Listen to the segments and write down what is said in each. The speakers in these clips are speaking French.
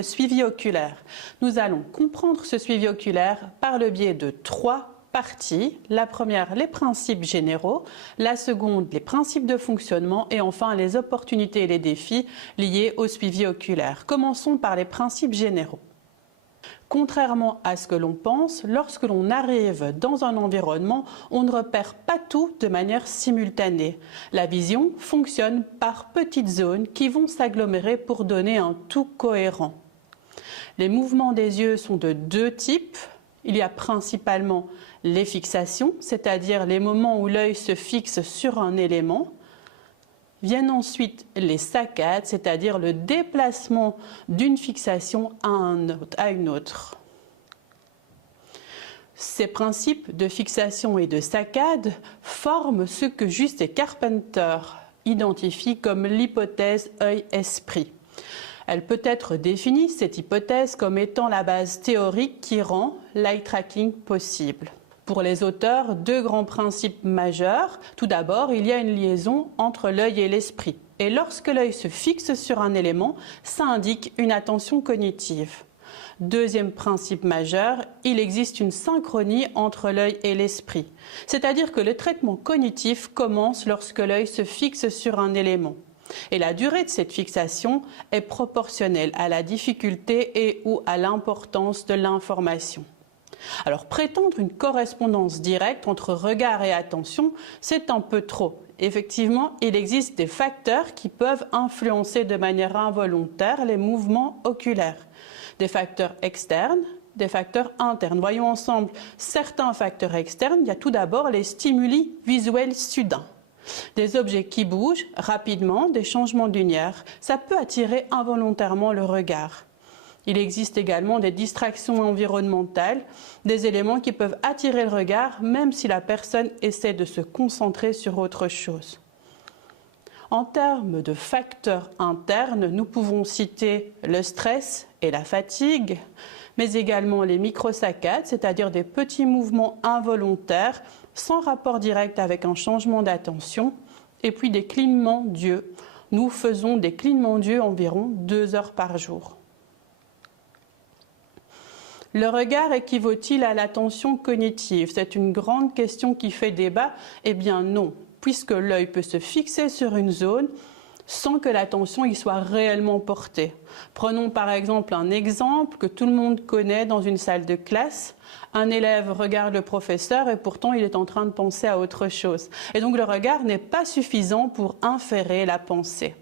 le suivi oculaire. Nous allons comprendre ce suivi oculaire par le biais de 3 parties. La première, les principes généraux, la seconde, les principes de fonctionnement et enfin les opportunités et les défis liés au suivi oculaire. Commençons par les principes généraux. Contrairement à ce que l'on pense, lorsque l'on arrive dans un environnement, on ne repère pas tout de manière simultanée. La vision fonctionne par petites zones qui vont s'agglomérer pour donner un tout cohérent. Les mouvements des yeux sont de 2 types. Il y a principalement les fixations, c'est-à-dire les moments où l'œil se fixe sur un élément. Viennent ensuite les saccades, c'est-à-dire le déplacement d'une fixation à une autre. Ces principes de fixation et de saccade forment ce que Just et Carpenter identifient comme l'hypothèse œil-esprit. Elle peut être définie, cette hypothèse, comme étant la base théorique qui rend l'eye tracking possible. Pour les auteurs, 2 grands principes majeurs. Tout d'abord, il y a une liaison entre l'œil et l'esprit. Et lorsque l'œil se fixe sur un élément, ça indique une attention cognitive. Deuxième principe majeur, il existe une synchronie entre l'œil et l'esprit. C'est-à-dire que le traitement cognitif commence lorsque l'œil se fixe sur un élément. Et la durée de cette fixation est proportionnelle à la difficulté et ou à l'importance de l'information. Alors prétendre une correspondance directe entre regard et attention, c'est un peu trop. Effectivement, il existe des facteurs qui peuvent influencer de manière involontaire les mouvements oculaires. Des facteurs externes, des facteurs internes. Voyons ensemble certains facteurs externes. Il y a tout d'abord les stimuli visuels soudains. Des objets qui bougent rapidement, des changements de lumière, ça peut attirer involontairement le regard. Il existe également des distractions environnementales, des éléments qui peuvent attirer le regard même si la personne essaie de se concentrer sur autre chose. En termes de facteurs internes, nous pouvons citer le stress et la fatigue, mais également les microsaccades, c'est-à-dire des petits mouvements involontaires sans rapport direct avec un changement d'attention, et puis des clignements d'yeux. Nous faisons des clignements d'yeux environ 2 heures par jour. Le regard équivaut-il à l'attention cognitive? C'est une grande question qui fait débat. Eh bien non, puisque l'œil peut se fixer sur une zone sans que l'attention y soit réellement portée. Prenons par exemple un exemple que tout le monde connaît dans une salle de classe. Un élève regarde le professeur et pourtant il est en train de penser à autre chose. Et donc le regard n'est pas suffisant pour inférer la pensée.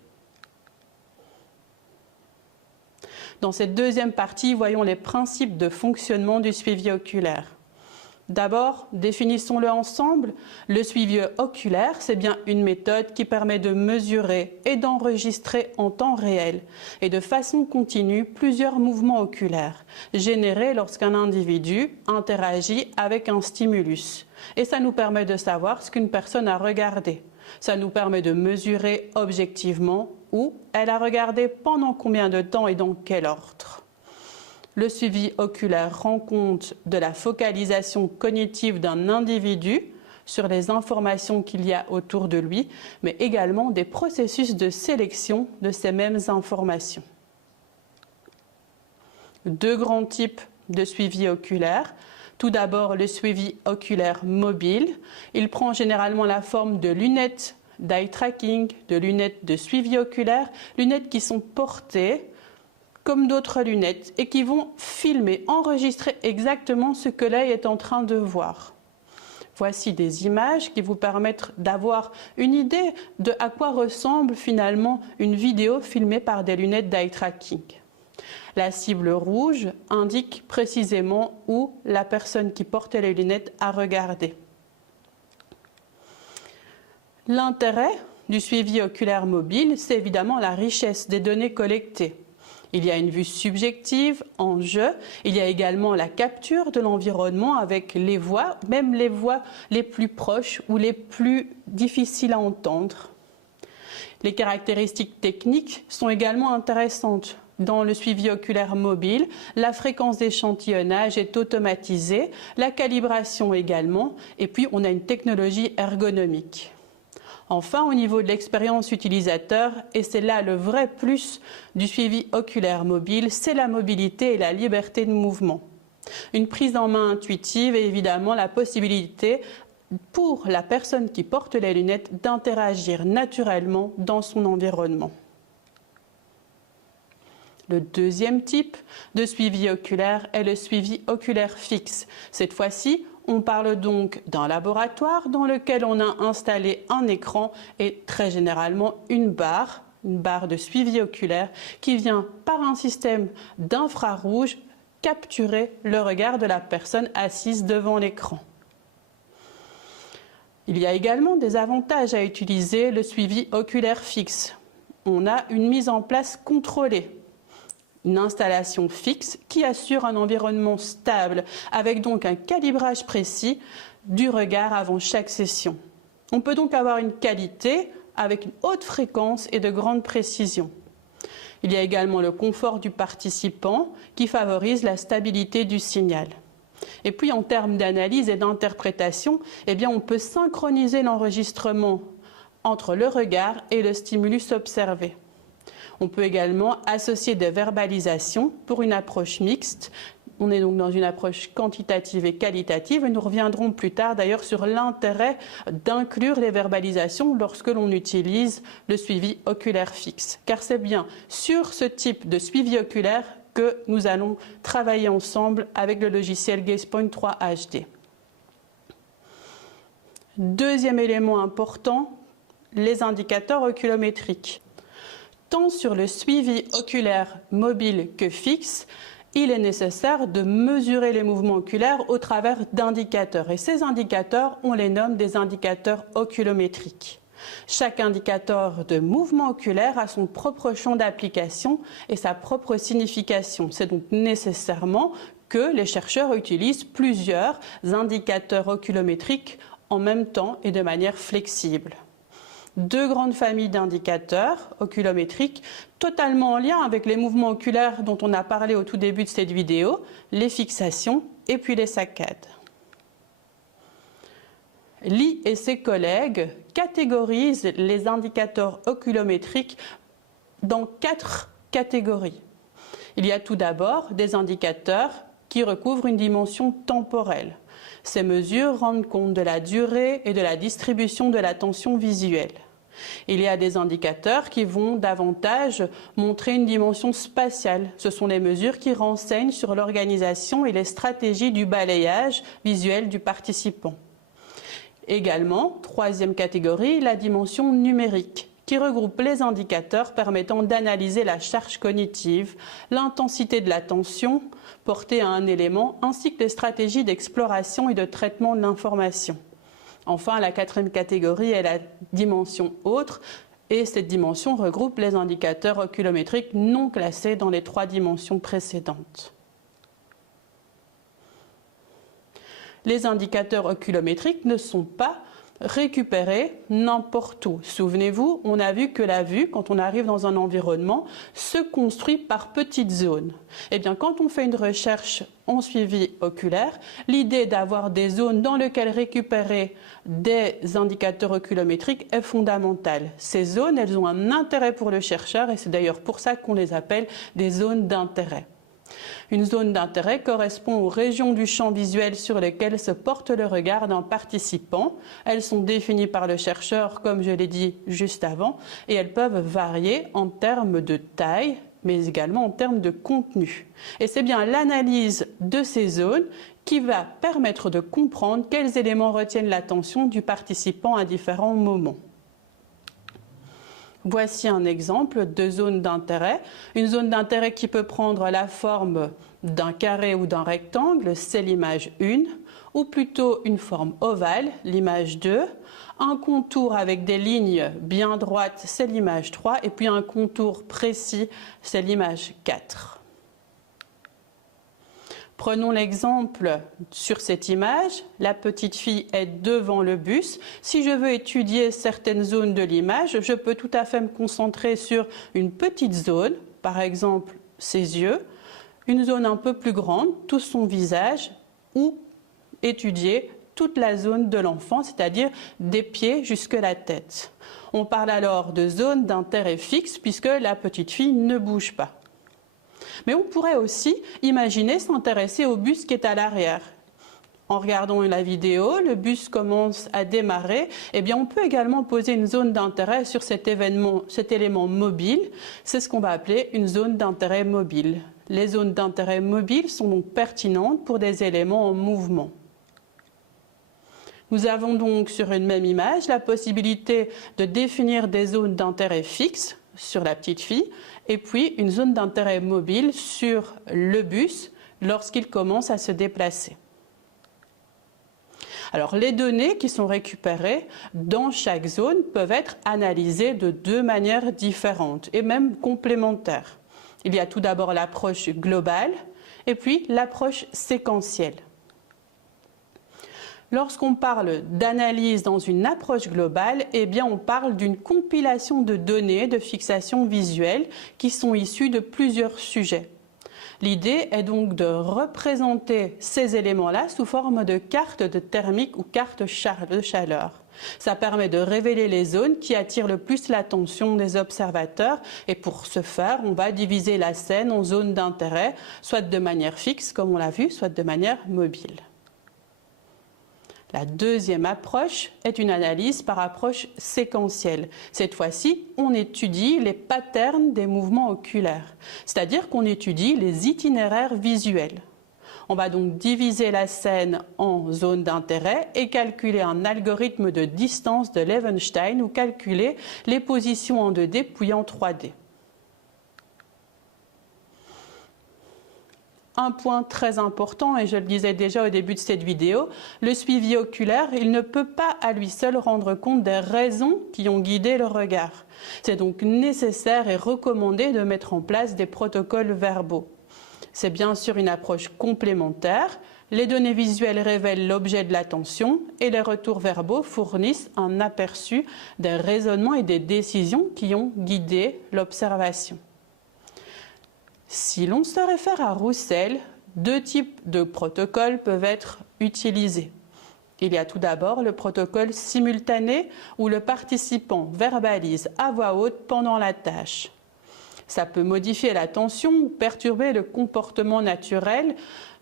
Dans cette deuxième partie, voyons les principes de fonctionnement du suivi oculaire. D'abord, définissons-le ensemble. Le suivi oculaire, c'est bien une méthode qui permet de mesurer et d'enregistrer en temps réel et de façon continue plusieurs mouvements oculaires générés lorsqu'un individu interagit avec un stimulus. Et ça nous permet de savoir ce qu'une personne a regardé. Ça nous permet de mesurer objectivement où elle a regardé, pendant combien de temps et dans quel ordre. Le suivi oculaire rend compte de la focalisation cognitive d'un individu sur les informations qu'il y a autour de lui, mais également des processus de sélection de ces mêmes informations. 2 grands types de suivi oculaire. Tout d'abord, le suivi oculaire mobile. Il prend généralement la forme de lunettes d'eye tracking, de lunettes de suivi oculaire, lunettes qui sont portées comme d'autres lunettes et qui vont filmer, enregistrer exactement ce que l'œil est en train de voir. Voici des images qui vous permettent d'avoir une idée de à quoi ressemble finalement une vidéo filmée par des lunettes d'eye tracking. La cible rouge indique précisément où la personne qui portait les lunettes a regardé. L'intérêt du suivi oculaire mobile, c'est évidemment la richesse des données collectées. Il y a une vue subjective en jeu, il y a également la capture de l'environnement avec les voix, même les voix les plus proches ou les plus difficiles à entendre. Les caractéristiques techniques sont également intéressantes. Dans le suivi oculaire mobile, la fréquence d'échantillonnage est automatisée, la calibration également, et puis on a une technologie ergonomique. Enfin, au niveau de l'expérience utilisateur, et c'est là le vrai plus du suivi oculaire mobile, c'est la mobilité et la liberté de mouvement. Une prise en main intuitive et évidemment la possibilité pour la personne qui porte les lunettes d'interagir naturellement dans son environnement. Le deuxième type de suivi oculaire est le suivi oculaire fixe. Cette fois-ci, on parle donc d'un laboratoire dans lequel on a installé un écran et très généralement une barre de suivi oculaire qui vient par un système d'infrarouge capturer le regard de la personne assise devant l'écran. Il y a également des avantages à utiliser le suivi oculaire fixe. On a une mise en place contrôlée. Une installation fixe qui assure un environnement stable, avec donc un calibrage précis du regard avant chaque session. On peut donc avoir une qualité avec une haute fréquence et de grande précision. Il y a également le confort du participant qui favorise la stabilité du signal. Et puis en termes d'analyse et d'interprétation, on peut synchroniser l'enregistrement entre le regard et le stimulus observé. On peut également associer des verbalisations pour une approche mixte. On est donc dans une approche quantitative et qualitative et nous reviendrons plus tard d'ailleurs sur l'intérêt d'inclure les verbalisations lorsque l'on utilise le suivi oculaire fixe. Car c'est bien sur ce type de suivi oculaire que nous allons travailler ensemble avec le logiciel GazePoint 3 HD. Deuxième élément important, les indicateurs oculométriques. Tant sur le suivi oculaire mobile que fixe, il est nécessaire de mesurer les mouvements oculaires au travers d'indicateurs. Et ces indicateurs, on les nomme des indicateurs oculométriques. Chaque indicateur de mouvement oculaire a son propre champ d'application et sa propre signification. C'est donc nécessairement que les chercheurs utilisent plusieurs indicateurs oculométriques en même temps et de manière flexible. Deux grandes familles d'indicateurs oculométriques totalement en lien avec les mouvements oculaires dont on a parlé au tout début de cette vidéo, les fixations et puis les saccades. Lee et ses collègues catégorisent les indicateurs oculométriques dans 4 catégories. Il y a tout d'abord des indicateurs qui recouvrent une dimension temporelle. Ces mesures rendent compte de la durée et de la distribution de l'attention visuelle. Il y a des indicateurs qui vont davantage montrer une dimension spatiale. Ce sont les mesures qui renseignent sur l'organisation et les stratégies du balayage visuel du participant. Également, troisième catégorie, la dimension numérique, qui regroupe les indicateurs permettant d'analyser la charge cognitive, l'intensité de l'attention portée à un élément, ainsi que les stratégies d'exploration et de traitement de l'information. Enfin, la quatrième catégorie est la dimension autre, et cette dimension regroupe les indicateurs oculométriques non classés dans les 3 dimensions précédentes. Les indicateurs oculométriques ne sont pas récupérés n'importe où. Souvenez-vous, on a vu que la vue, quand on arrive dans un environnement, se construit par petites zones. Eh bien, quand on fait une recherche en suivi oculaire, l'idée d'avoir des zones dans lesquelles récupérer des indicateurs oculométriques est fondamentale. Ces zones, elles ont un intérêt pour le chercheur et c'est d'ailleurs pour ça qu'on les appelle des zones d'intérêt. Une zone d'intérêt correspond aux régions du champ visuel sur lesquelles se porte le regard d'un participant. Elles sont définies par le chercheur, comme je l'ai dit juste avant, et elles peuvent varier en termes de taille, mais également en termes de contenu. Et c'est bien l'analyse de ces zones qui va permettre de comprendre quels éléments retiennent l'attention du participant à différents moments. Voici un exemple de zone d'intérêt. Une zone d'intérêt qui peut prendre la forme d'un carré ou d'un rectangle, c'est l'image 1, ou plutôt une forme ovale, l'image 2, un contour avec des lignes bien droites, c'est l'image 3, et puis un contour précis, c'est l'image 4. Prenons l'exemple sur cette image, la petite fille est devant le bus. Si je veux étudier certaines zones de l'image, je peux tout à fait me concentrer sur une petite zone, par exemple ses yeux, une zone un peu plus grande, tout son visage, ou étudier toute la zone de l'enfant, c'est-à-dire des pieds jusque la tête. On parle alors de zone d'intérêt fixe puisque la petite fille ne bouge pas. Mais on pourrait aussi imaginer s'intéresser au bus qui est à l'arrière. En regardant la vidéo, le bus commence à démarrer. Eh bien, on peut également poser une zone d'intérêt sur cet élément mobile. C'est ce qu'on va appeler une zone d'intérêt mobile. Les zones d'intérêt mobile sont donc pertinentes pour des éléments en mouvement. Nous avons donc sur une même image la possibilité de définir des zones d'intérêt fixes sur la petite fille et puis une zone d'intérêt mobile sur le bus lorsqu'il commence à se déplacer. Alors, les données qui sont récupérées dans chaque zone peuvent être analysées de deux manières différentes et même complémentaires. Il y a tout d'abord l'approche globale et puis l'approche séquentielle. Lorsqu'on parle d'analyse dans une approche globale, eh bien on parle d'une compilation de données de fixation visuelle qui sont issues de plusieurs sujets. L'idée est donc de représenter ces éléments-là sous forme de carte de thermique ou carte de chaleur. Ça permet de révéler les zones qui attirent le plus l'attention des observateurs et pour ce faire, on va diviser la scène en zones d'intérêt, soit de manière fixe comme on l'a vu, soit de manière mobile. La deuxième approche est une analyse par approche séquentielle. Cette fois-ci, on étudie les patterns des mouvements oculaires, c'est-à-dire qu'on étudie les itinéraires visuels. On va donc diviser la scène en zones d'intérêt et calculer un algorithme de distance de Levenshtein ou calculer les positions en 2D puis en 3D. Un point très important, et je le disais déjà au début de cette vidéo, le suivi oculaire, il ne peut pas à lui seul rendre compte des raisons qui ont guidé le regard. C'est donc nécessaire et recommandé de mettre en place des protocoles verbaux. C'est bien sûr une approche complémentaire. Les données visuelles révèlent l'objet de l'attention et les retours verbaux fournissent un aperçu des raisonnements et des décisions qui ont guidé l'observation. Si l'on se réfère à Roussel, deux types de protocoles peuvent être utilisés. Il y a tout d'abord le protocole simultané où le participant verbalise à voix haute pendant la tâche. Ça peut modifier l'attention ou perturber le comportement naturel,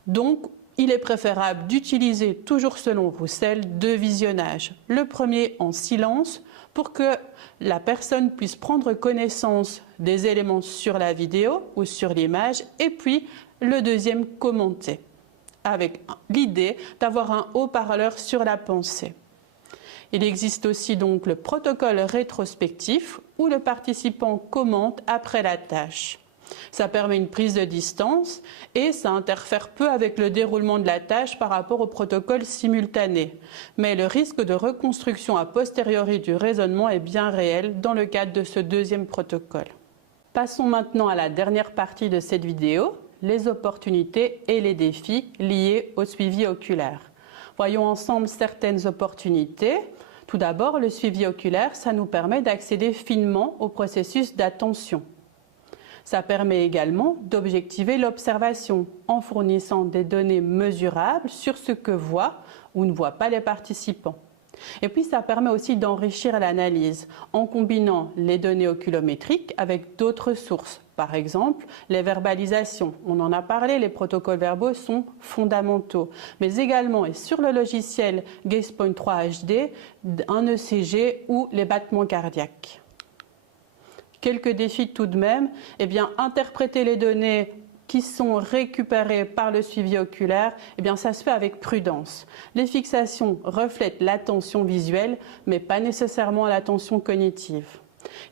donc il est préférable d'utiliser, toujours selon Roussel, deux visionnages. Le premier en silence pour que la personne puisse prendre connaissance des éléments sur la vidéo ou sur l'image et puis le deuxième commenté avec l'idée d'avoir un haut-parleur sur la pensée. Il existe aussi donc le protocole rétrospectif où le participant commente après la tâche. Ça permet une prise de distance et ça interfère peu avec le déroulement de la tâche par rapport au protocole simultané. Mais le risque de reconstruction a posteriori du raisonnement est bien réel dans le cadre de ce deuxième protocole. Passons maintenant à la dernière partie de cette vidéo, les opportunités et les défis liés au suivi oculaire. Voyons ensemble certaines opportunités. Tout d'abord, le suivi oculaire, ça nous permet d'accéder finement au processus d'attention. Ça permet également d'objectiver l'observation en fournissant des données mesurables sur ce que voient ou ne voient pas les participants. Et puis ça permet aussi d'enrichir l'analyse en combinant les données oculométriques avec d'autres sources. Par exemple, les verbalisations. On en a parlé, les protocoles verbaux sont fondamentaux. Mais également, et sur le logiciel GazePoint 3 HD, un ECG ou les battements cardiaques. Quelques défis tout de même, eh bien, interpréter les données qui sont récupérées par le suivi oculaire, eh bien, ça se fait avec prudence. Les fixations reflètent l'attention visuelle, mais pas nécessairement l'attention cognitive.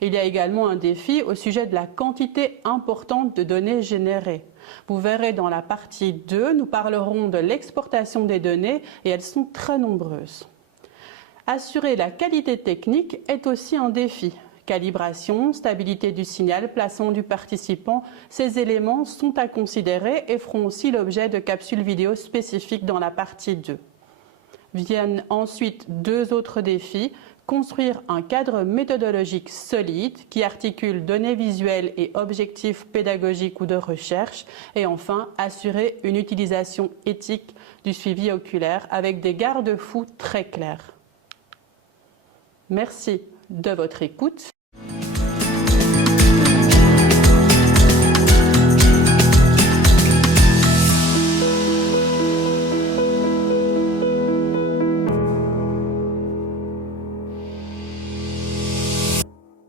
Il y a également un défi au sujet de la quantité importante de données générées. Vous verrez dans la partie 2, nous parlerons de l'exportation des données et elles sont très nombreuses. Assurer la qualité technique est aussi un défi. Calibration, stabilité du signal, placement du participant, ces éléments sont à considérer et feront aussi l'objet de capsules vidéo spécifiques dans la partie 2. Viennent ensuite deux autres défis, construire un cadre méthodologique solide qui articule données visuelles et objectifs pédagogiques ou de recherche. Et enfin, assurer une utilisation éthique du suivi oculaire avec des garde-fous très clairs. Merci de votre écoute.